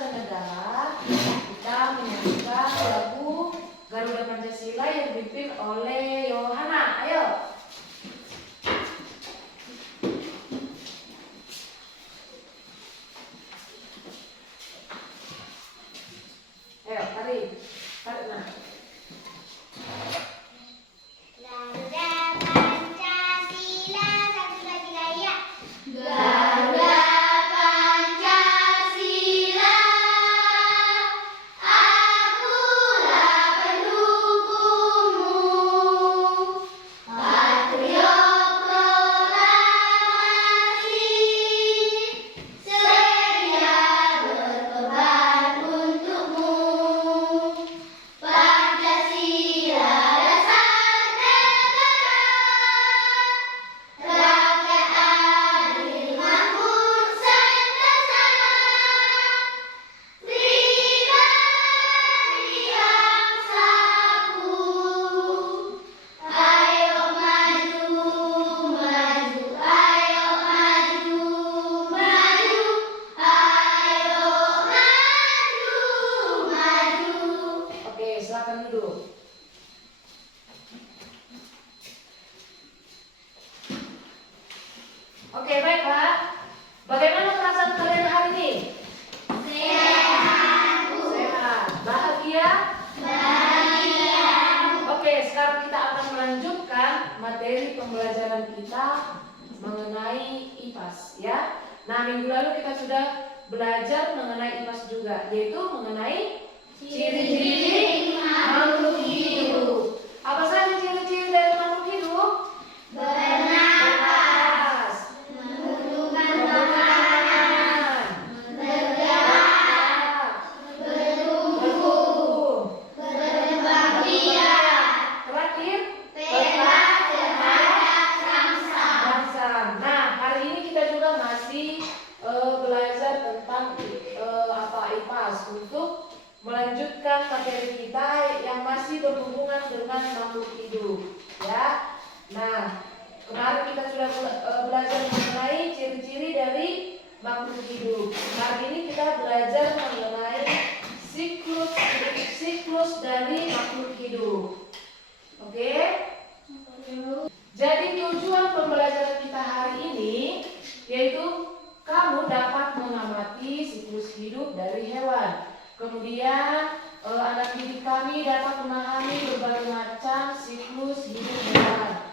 dan negara, kita menyanyikan lagu Garuda Pancasila yang dipimpin oleh Yohana. Ayo. Ayo, tarik. Tarik, nah. Silakan duduk. Oke, baiklah. Bagaimana perasaan kalian hari ini? Sehat. Sehat. Bahagia? Bahagia. Oke, sekarang kita akan melanjutkan materi pembelajaran kita mengenai IPAS, ya. Nah, minggu lalu kita sudah belajar mengenai IPAS juga, yaitu mengenai ciri-ciri makhluk hidup. Apa saja ciri-ciri dari makhluk hidup? Bernapas, mengumpulkan makanan, bergerak, bertumbuh, berkembang biak, Terakhir, peka terhadap rangsang. Nah, hari ini kita juga masih belajar tentang IPAS untuk melanjutkan materi kita yang masih berhubungan dengan makhluk hidup, ya. Nah, kemarin kita sudah belajar mengenai ciri-ciri dari makhluk hidup. Hari ini kita belajar mengenai siklus dari makhluk hidup. Oke? Jadi tujuan pembelajaran kita hari ini yaitu kamu dapat mengamati siklus hidup dari hewan. Kemudian anak didik kami dapat memahami berbagai macam siklus hidup hewan.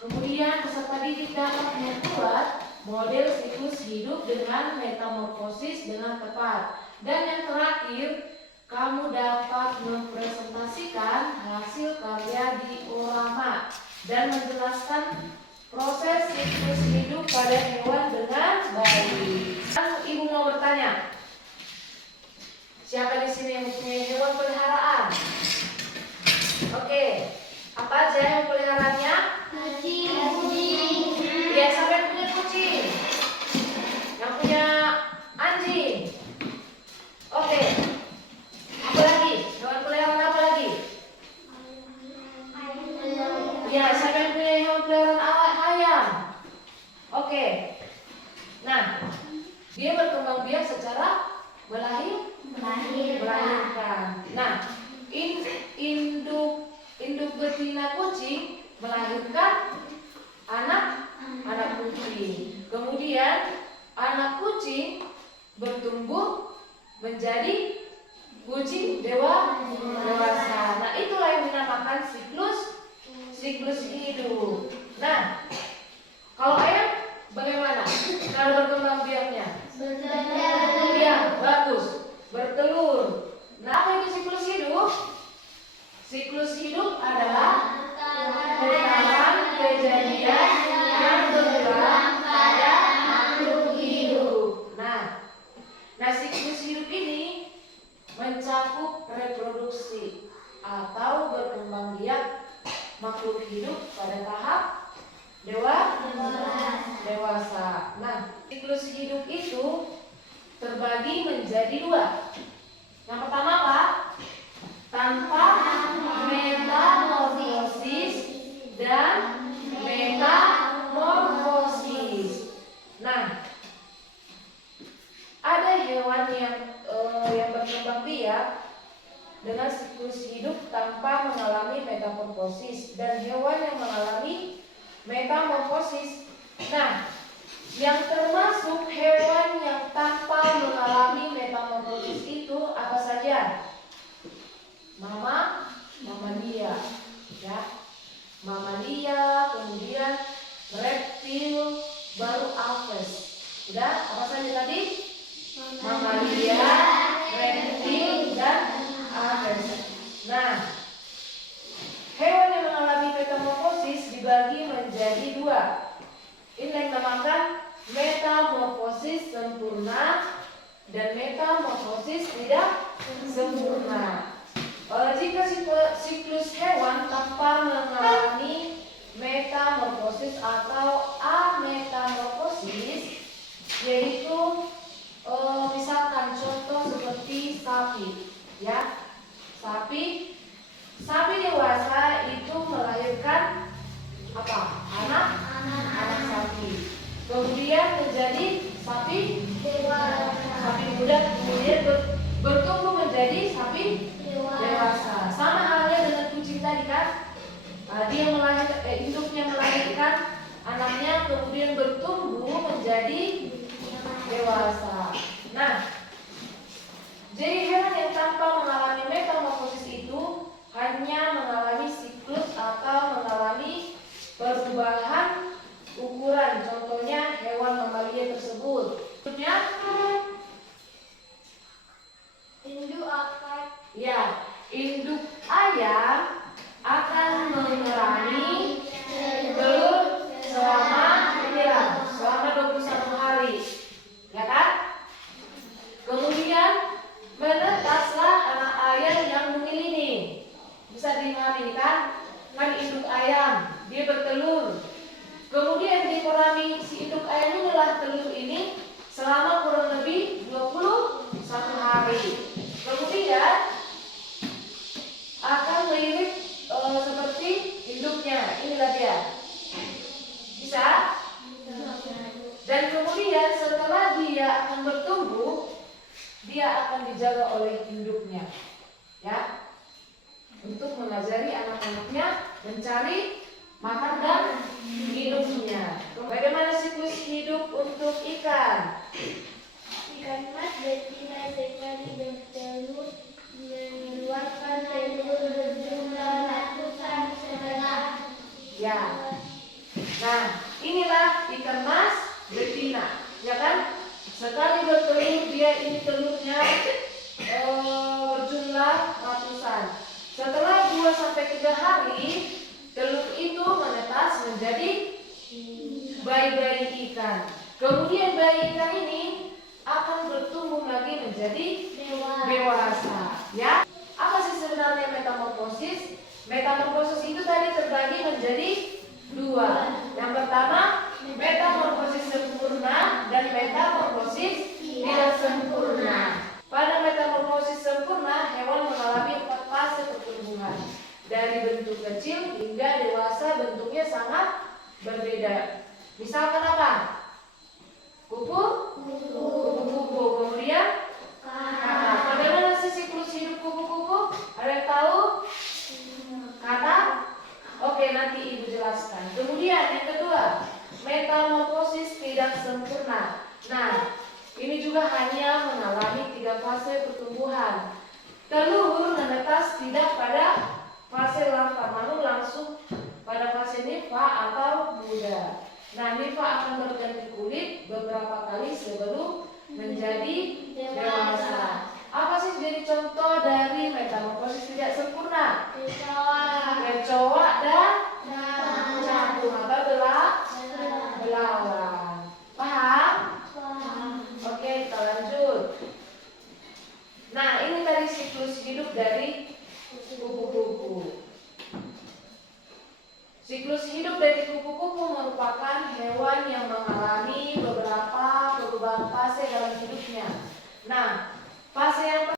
Kemudian peserta didik dapat membuat model siklus hidup dengan metamorfosis dengan tepat. Dan yang terakhir, kamu dapat mempresentasikan hasil karya diorama dan menjelaskan proses siklus hidup pada hewan dengan baik. Ibu mau bertanya, siapa di sini yang mempunyai hewan peliharaan? Oke, apa aja yang peliharaannya? Kucing. Ya, siapa yang punya kucing? Yang punya anjing? Oke, apa lagi? Hewan peliharaan apa lagi? Ya, siapa yang punya hewan peliharaan ayam? Oke, nah, dia berkembang biak secara melahirkan. Nah, induk betina kucing melahirkan anak kucing. Kemudian anak kucing bertumbuh menjadi kucing dewasa. Nah, itulah yang dinamakan siklus hidup. Nah, kalau ayam bagaimana? Kalau berkembang biaknya? Ya, bagus. Bertelur. Nah, apa itu siklus hidup? Siklus hidup adalah putaran kejadian yang berulang pada makhluk hidup. Nah, siklus hidup ini mencakup reproduksi atau berkembang biak makhluk hidup pada tahap dewasa. Nah, siklus hidup itu terbagi menjadi dua. Yang pertama apa? Tanpa metamorfosis dan metamorfosis. Nah, ada hewan yang zodiak dengan siklus hidup tanpa mengalami metamorfosis dan hewan yang mengalami metamorfosis. Nah, yang termasuk hewan yang tanpa mengalami metamorfosis itu apa saja? Mamalia, ya. Mamalia, kemudian reptil, baru aves. Udah, apa saja tadi? Mamalia, reptil, dan aves. Nah, hewan yang mengalami metamorfosis dibagi menjadi dua. Ini yang dinamakan metamorfosis sempurna dan metamorfosis tidak sempurna. Jika siklus hewan tanpa mengalami metamorfosis atau ametamorfosis, yaitu misalkan contoh seperti sapi, ya. Sapi dewasa itu melahirkan apa? Anak sapi. Kemudian menjadi sapi muda, kemudian bertumbuh menjadi sapi dewasa. Sama halnya dengan kucing tadi kan, dia induknya melahirkan anaknya, kemudian bertumbuh menjadi dewasa. Nah, jadi hewan yang tanpa mengalami metamorfosis itu hanya mengalami siklus atau mengalami perubahan ukuran. Contohnya hewan mamalia tersebut. Induk akan Induk ayam akan mengerami telur selama 21 hari, ya kan? Kemudian menetaslah anak ayam yang mungil ini. Bisa dimahami kan? Kan induk ayam, dia bertelur. Kemudian dikorami si induk ayam inilah telur ini selama kurang lebih 21 hari. Kemudian akan mirip seperti induknya. Inilah dia. Bisa? Dan kemudian setelah dia akan bertumbuh, dia akan dijaga oleh induknya, ya, untuk mengajari anak-anaknya mencari makan dan minumnya. Bagaimana siklus hidup untuk ikan? ikan mas betina sekali bertelur, mengeluarkan telur berjumlah ratusan setelah. Ya. Nah, inilah ikan mas betina, ya kan? Sekali bertelur, dia ini telurnya berjumlah ratusan. Setelah 2-3 hari, telur itu menetas menjadi bayi-bayi ikan. Kemudian bayi ikan ini akan bertumbuh lagi menjadi dewasa. Ya, apa sih sebenarnya metamorfosis? Metamorfosis itu tadi terbagi menjadi dua. Yang pertama, metamorfosis sempurna dan metamorfosis tidak sempurna. Pada metamorfosis sempurna, hewan mengalami 4 fase pertumbuhan. Dari bentuk kecil hingga dewasa, bentuknya sangat berbeda. Misalkan apa? Kupu-kupu. Kemudian kata. Bagaimana sih siklus hidup kupu-kupu? Ada yang tahu? Kata? Oke, nanti Ibu jelaskan. Kemudian yang kedua, metamorfosis tidak sempurna. Nah, ini juga hanya mengalami 3 fase pertumbuhan. Telur menetas tidak pada fase larva, namun langsung pada fase nimfa atau muda. Nah, nimfa akan berganti kulit beberapa kali sebelum menjadi dewasa. Apa sih jadi contoh dari metamorfosis tidak sempurna? Kecoa dan cakung atau belalang. Paham? Oke, kita lanjut. Nah, ini tadi siklus hidup dari kupu-kupu. Siklus hidup dari kupu-kupu merupakan hewan yang mengalami beberapa perubahan fase dalam hidupnya. Nah, fase yang